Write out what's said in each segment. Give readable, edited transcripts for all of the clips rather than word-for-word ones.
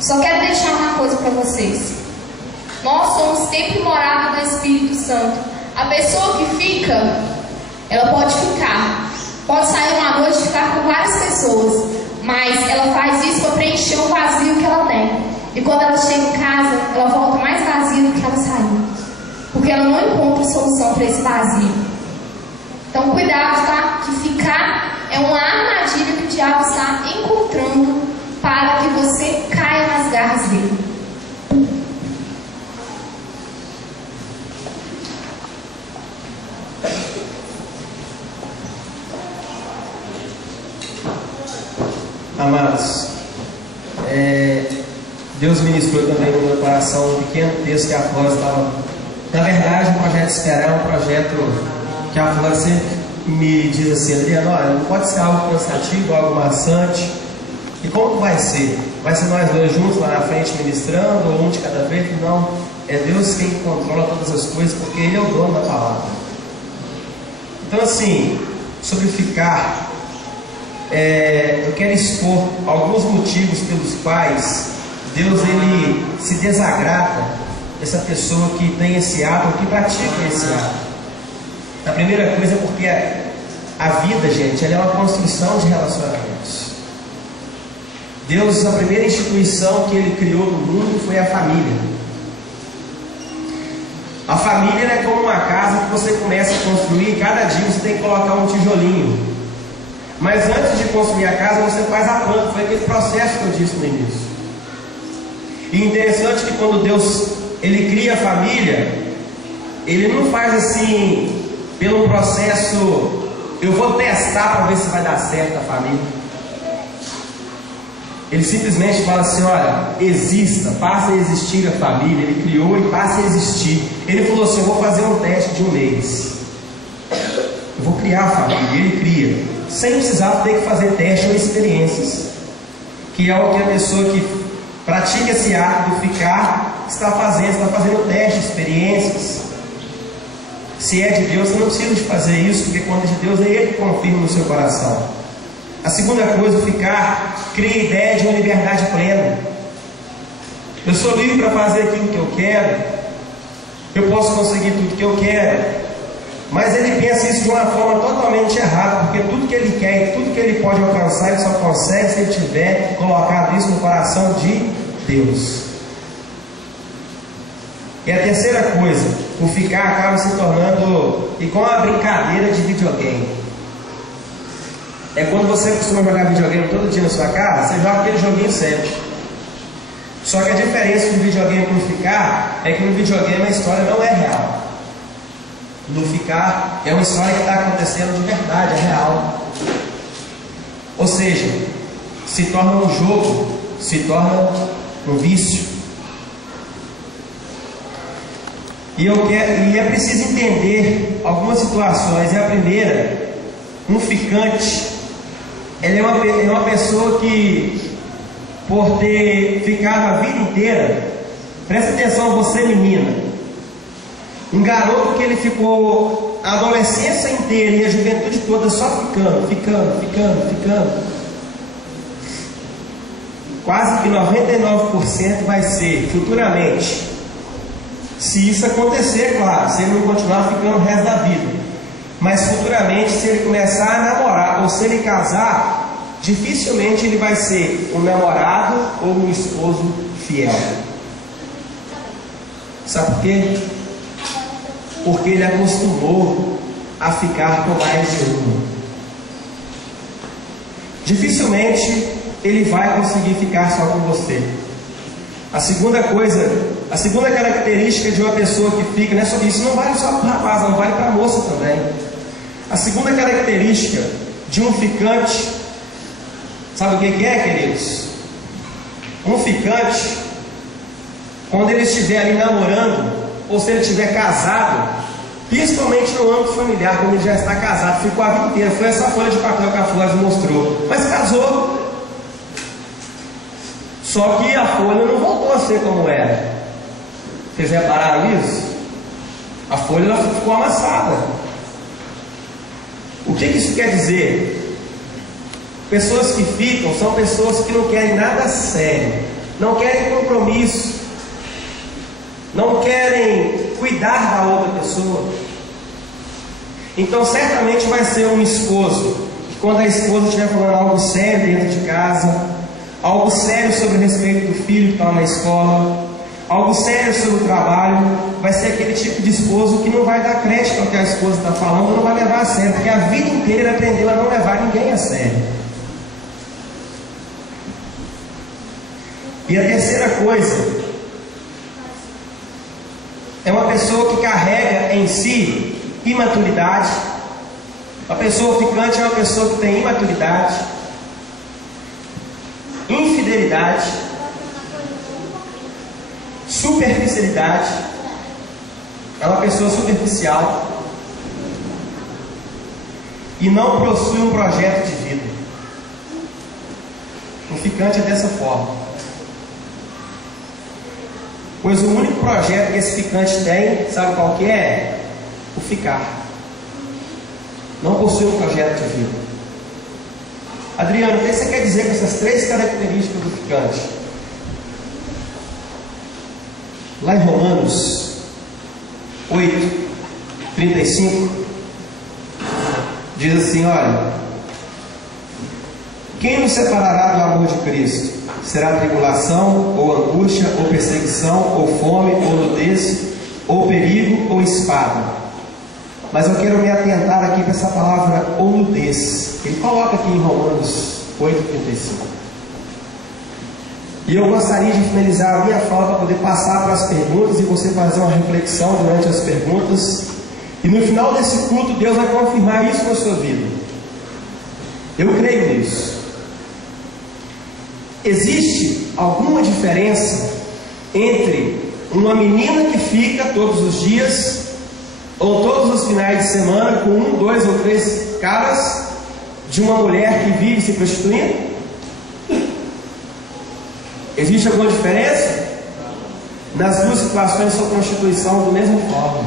Só quero deixar uma coisa para vocês. Nós somos templo e morada do Espírito Santo. A pessoa que fica, ela pode ficar. Pode sair uma noite e ficar com várias pessoas. Mas ela faz isso para preencher o vazio que ela tem. E quando ela chega em casa, ela volta mais vazia do que ela saiu. Porque ela não encontra solução para esse vazio. Então cuidado, tá? Que ficar é uma armadilha que o diabo está encontrando para que você caia nas garras dele. Amados, Deus ministrou também no meu coração um pequeno texto que a Flora estava... Na verdade, o projeto Esperar é um projeto que a Flora sempre me diz assim: Adriano, olha, não pode ser algo cansativo, algo maçante. E como vai ser? Vai ser nós dois juntos lá na frente ministrando, ou um de cada vez? Não, é Deus quem controla todas as coisas, porque Ele é o dono da palavra. Então assim, sobre ficar... eu quero expor alguns motivos pelos quais Deus ele se desagrada dessa pessoa que tem esse hábito, que pratica esse hábito. A primeira coisa é porque a vida, gente, ela é uma construção de relacionamentos. Deus, a primeira instituição que Ele criou no mundo foi a família. A família é como uma casa que você começa a construir, e cada dia você tem que colocar um tijolinho. Mas antes de construir a casa, você faz a planta. Foi aquele processo que eu disse no início. E interessante que quando Deus ele cria a família, Ele não faz assim, pelo processo, eu vou testar para ver se vai dar certo a família. Ele simplesmente fala assim: olha, exista, passe a existir a família. Ele criou e passe a existir. Ele falou assim: eu vou fazer um teste de 1 mês. Eu vou criar a família. Ele cria, sem precisar ter que fazer teste ou experiências, que é o que a pessoa que pratica esse ato de ficar está fazendo teste, experiências. Se é de Deus, você não precisa de fazer isso, porque quando é de Deus, é Ele que confirma no seu coração. A segunda coisa, ficar, cria a ideia de uma liberdade plena. Eu sou livre para fazer aquilo que eu quero, eu posso conseguir tudo que eu quero. Mas ele pensa isso de uma forma totalmente errada, porque tudo que ele quer e tudo que ele pode alcançar, ele só consegue se ele tiver colocado isso no coração de Deus. E a terceira coisa, o ficar acaba se tornando igual uma brincadeira de videogame. É quando você costuma jogar videogame todo dia na sua casa, você joga aquele joguinho sempre. Só que a diferença do videogame para o ficar é que no videogame a história não é real. No ficar é uma história que está acontecendo de verdade, é real. Ou seja, se torna um jogo, se torna um vício. E é preciso entender algumas situações. E a primeira, um ficante, ele é uma pessoa que, por ter ficado a vida inteira, presta atenção, você menina, um garoto que ele ficou a adolescência inteira e a juventude toda só ficando, quase que 99% vai ser futuramente, se isso acontecer, claro, se ele não continuar ficando o resto da vida, mas futuramente, se ele começar a namorar ou se ele casar, dificilmente ele vai ser um namorado ou um esposo fiel. Sabe por quê? Porque ele acostumou a ficar com mais de uma. Dificilmente ele vai conseguir ficar só com você. A segunda característica de uma pessoa que fica, né, isso não vale só para o rapaz, não vale para a moça também. A segunda característica de um ficante, sabe o que é, queridos? Um ficante, quando ele estiver ali namorando, ou se ele estiver casado, principalmente no âmbito familiar, quando ele já está casado, ficou a vida inteira, foi essa folha de papel que a Flávia mostrou, mas casou. Só que a folha não voltou a ser como era. Vocês repararam isso? A folha ela ficou amassada. O que isso quer dizer? Pessoas que ficam são pessoas que não querem nada sério, não querem compromisso, não querem cuidar da outra pessoa. Então certamente vai ser um esposo que, quando a esposa estiver falando algo sério dentro de casa, algo sério sobre o respeito do filho que está na escola, algo sério sobre o trabalho, vai ser aquele tipo de esposo que não vai dar crédito ao que a esposa está falando, não vai levar a sério, porque a vida inteira ele aprendeu a não levar ninguém a sério. E a terceira coisa é uma pessoa que carrega em si imaturidade. A pessoa ficante é uma pessoa que tem imaturidade, infidelidade, superficialidade. É uma pessoa superficial e não possui um projeto de vida. O ficante é dessa forma. Pois o único projeto que esse ficante tem, sabe qual que é? O ficar. Não possui um projeto de vida. Adriano, o que você quer dizer com essas três características do ficante? Lá em Romanos 8:35 diz assim: olha, quem nos separará do amor de Cristo? Será tribulação, ou angústia, ou perseguição, ou fome, ou nudez, ou perigo, ou espada. Mas eu quero me atentar aqui para essa palavra, ou nudez. Ele coloca aqui em Romanos 8:35. E eu gostaria de finalizar a minha fala para poder passar para as perguntas e você fazer uma reflexão durante as perguntas. E no final desse culto, Deus vai confirmar isso na sua vida. Eu creio nisso. Existe alguma diferença entre uma menina que fica todos os dias ou todos os finais de semana com 1, 2 ou 3 caras de uma mulher que vive se prostituindo? Existe alguma diferença? Nas duas situações são prostituição da mesma forma.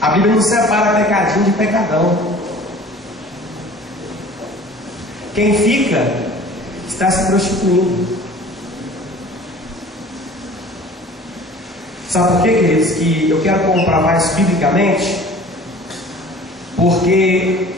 A Bíblia não separa pecadinho de pecadão. Quem fica está se prostituindo. Sabe por quê, queridos? Que eu quero comprovar isso biblicamente. Porque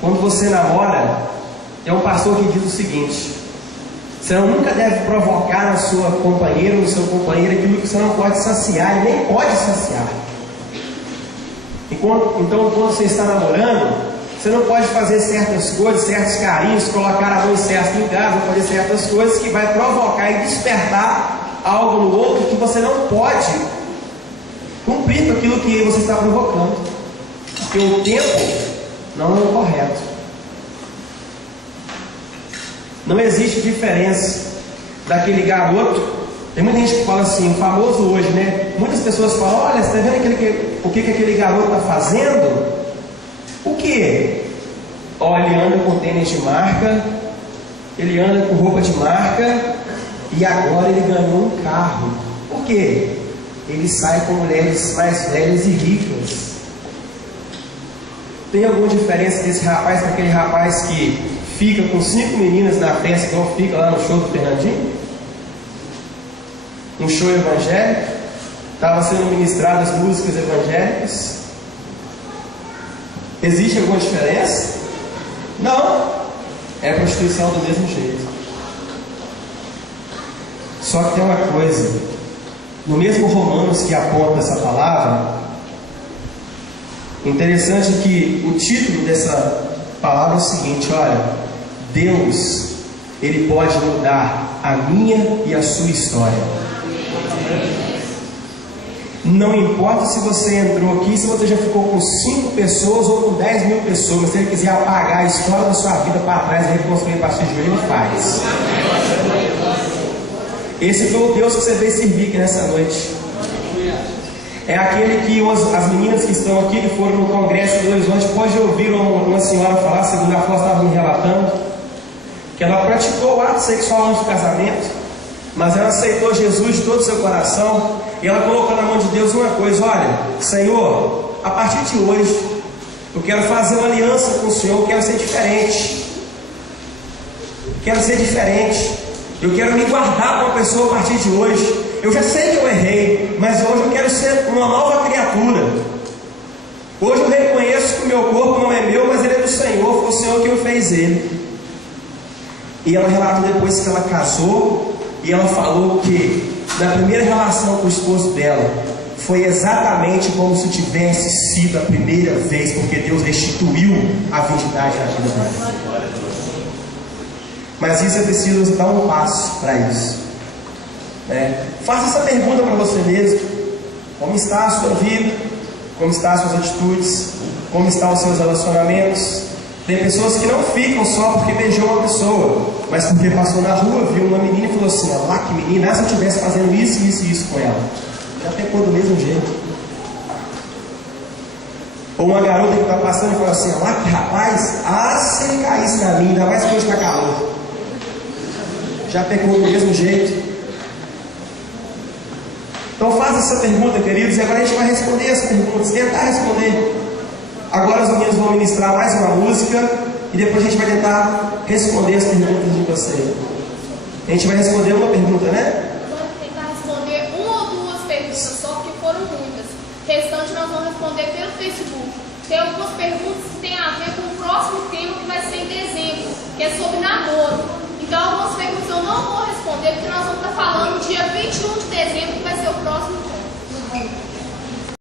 quando você namora, tem um pastor que diz o seguinte: você nunca deve provocar na sua companheira ou no seu companheiro aquilo que você não pode saciar e nem pode saciar. Então, quando você está namorando, você não pode fazer certas coisas, certos carinhos, colocar a mão em certos lugares, fazer certas coisas que vai provocar e despertar algo no outro que você não pode cumprir com aquilo que você está provocando. Porque o tempo não é o correto. Não existe diferença daquele garoto. Tem muita gente que fala assim, o famoso hoje, né? Muitas pessoas falam: olha, você está vendo o que aquele garoto está fazendo? O que? Olha, ele anda com tênis de marca, ele anda com roupa de marca, e agora ele ganhou um carro. Por quê? Ele sai com mulheres mais velhas e ricas. Tem alguma diferença desse rapaz para aquele rapaz que fica com 5 meninas na festa, igual fica lá no show do Fernandinho? Um show evangélico, estava sendo ministradas músicas evangélicas. Existe alguma diferença? Não. É prostituição do mesmo jeito. Só que tem uma coisa. No mesmo Romanos que aponta essa palavra, interessante que o título dessa palavra é o seguinte: olha, Deus, Ele pode mudar a minha e a sua história. Não importa se você entrou aqui, se você já ficou com 5 pessoas ou com 10 mil pessoas, mas se Ele quiser apagar a história da sua vida para trás e reconstruir a partir de hoje, Ele faz. Esse foi o Deus que você veio servir aqui nessa noite. É aquele que as meninas que estão aqui, que foram no congresso do Horizonte, pode ouvir uma senhora falar, segundo a Flávia estava me relatando, que ela praticou o ato sexual antes do casamento, mas ela aceitou Jesus de todo o seu coração, e ela colocou na mão de Deus uma coisa: olha, Senhor, a partir de hoje Eu quero fazer uma aliança com o Senhor, eu quero ser diferente. Quero ser diferente. Eu quero me guardar com a pessoa a partir de hoje. Eu já sei que eu errei, mas hoje eu quero ser uma nova criatura. Hoje eu reconheço que o meu corpo não é meu, mas ele é do Senhor, foi o Senhor que fez ele. E ela relatou depois que ela casou, e ela falou que na primeira relação com o esposo dela, foi exatamente como se tivesse sido a primeira vez, porque Deus restituiu a virgindade na vida dela. Mas isso é preciso dar um passo para isso. Faça essa pergunta para você mesmo: como está a sua vida? Como estão as suas atitudes? Como estão os seus relacionamentos? Tem pessoas que não ficam só porque beijou uma pessoa, mas porque passou na rua, viu uma menina e falou assim: olha lá que menina, se eu estivesse fazendo isso, isso e isso com ela, já pecou do mesmo jeito. Ou uma garota que está passando e fala assim: olha lá que rapaz, se ele caísse na minha, ainda mais que hoje está calor, já pecou do mesmo jeito. Então faça essa pergunta, queridos, e agora a gente vai responder as perguntas, tentar responder. Agora os meninos vão ministrar mais uma música e depois a gente vai tentar responder as perguntas de vocês. A gente vai responder uma pergunta, né? Vamos tentar responder uma ou duas perguntas só, porque foram muitas. O restante nós vamos responder pelo Facebook. Tem algumas perguntas que tem a ver com o próximo tema que vai ser em dezembro, que é sobre namoro. Então algumas perguntas eu não vou responder, porque nós vamos estar falando dia 21 de dezembro.